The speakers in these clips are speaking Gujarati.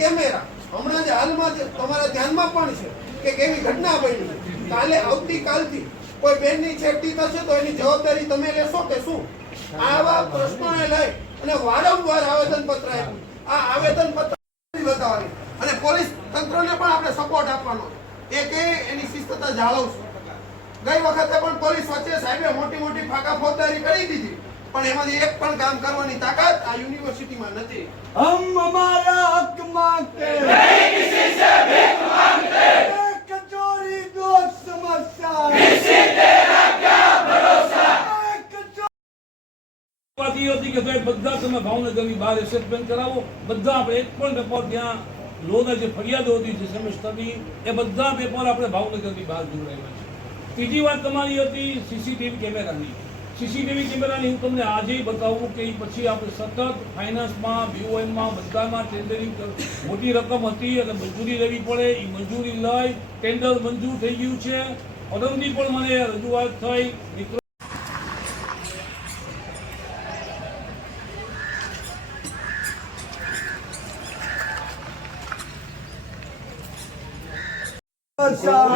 કેમેરા. હમણાં જે હાલમાં જે તમારા ધ્યાનમાં પણ છે કે કેવી ઘટના બની. કાલે આવતીકાલથી કોઈ બેનની સેફટી થશે તો એની જવાબદારી તમે લેશો કે શું? આવા પ્રશ્નોને લઈ અને વારંવાર આવેદનપત્ર આપ્યું. આ આવેદનપત્ર બતાવવાની. અને પોલીસ તંત્રને પણ આપણે સપોર્ટ આપવાનો એ કે એની શિસ્તતા જાળવશું. ગઈ વખતે પણ પોલીસ વચ્ચે સાહેબે મોટી મોટી ફાંકા ફોજદારી કરી દીધી. પણ એમાંથી એક પણ કામ કરવાની તાકાત આ યુનિવર્સિટીમાં નથી. હમ અમારા હક માંગતે. નહીં કિસી સે ભીખ માંગતે એક દો સમસ્યા કિસી તેરા ક્યા ભરોસા એક હતી કે ભાઈ બધા તમે ભાવનગરની બહાર એસેટમેન્ટ કરાવો. બધા આપણે એક પણ પેપર ત્યાં લોના જે ફરિયાદો હતી જે સેમેસ્ટરની એ બધા પેપર આપણે ભાવનગરની બહાર જોડાયેલા છે. ત્રીજી વાત તમારી હતી સીસીટીવી કેમેરાની. સીસીટીવી કેમેરાની હું તમને આજે બતાવું કે પછી આપણે સતત ફાઇનાન્સમાં બીઓએમમાં બધામાં ટેન્ડરિંગ મોટી રકમ હતી અને મંજૂરી લેવી પડે. એ મંજૂરી લઈ ટેન્ડર મંજૂર થઈ ગયું છે. પરમથી પણ મને રજૂઆત થઈ. મિત્રો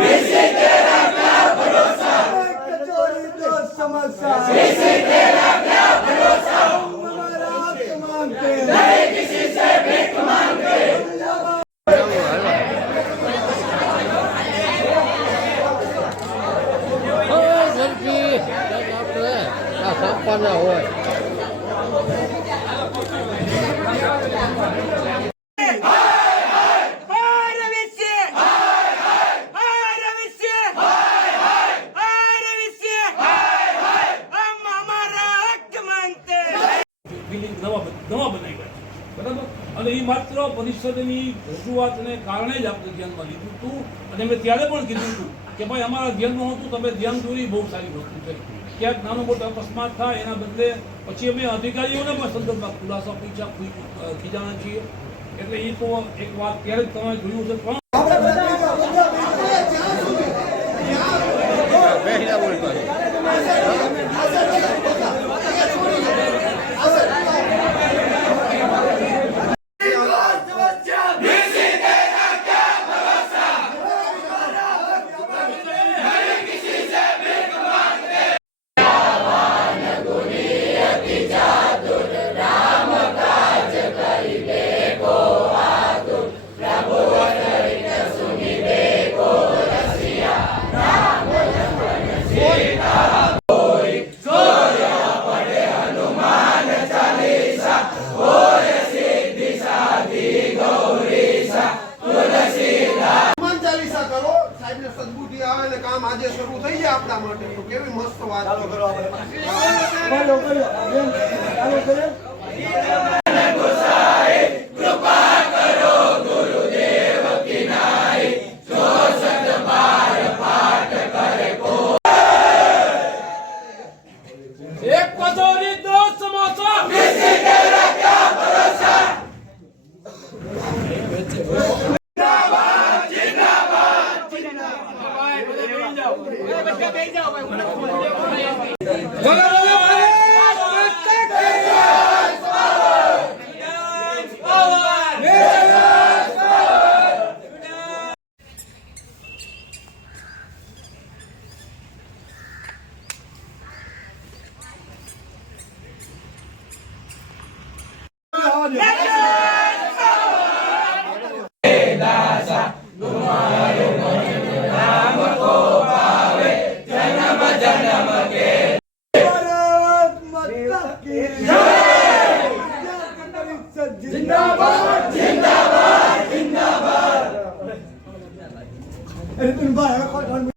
किसी समस्या किसी पे ना क्या भरोसा हमारा हक मांगते नहीं किसी से भीख मांगते Sampai lah, oi. બિલ્ડિંગ નવા નવા બનાવ્યા છે બરાબર? અને એ માત્ર પરિષદની રજૂઆતને કારણે જ આપણે ધ્યાનમાં લીધું હતું અને મેં ત્યારે પણ કીધું હતું કે ભાઈ અમારા ધ્યાનમાં હતું તમે ધ્યાન દોરી બહુ સારી વસ્તુ છે ક્યાંક નાનો મોટો અકસ્માત થાય એના બદલે પછી અમે અધિકારીઓને પણ સંદર્ભમાં ખુલાસા પૂછ્યા ખીજાણા છીએ. એટલે એ તો એક વાત ત્યારે જ તમે જોયું છે પણ બેસીને કામ આજે શરૂ થઈ જાય આપણા માટે. તો કેવી મસ્ત વાત ચાલો કરો આપણે. ચાલો કરો બેન, ચાલો કરો ભારત เป็นว่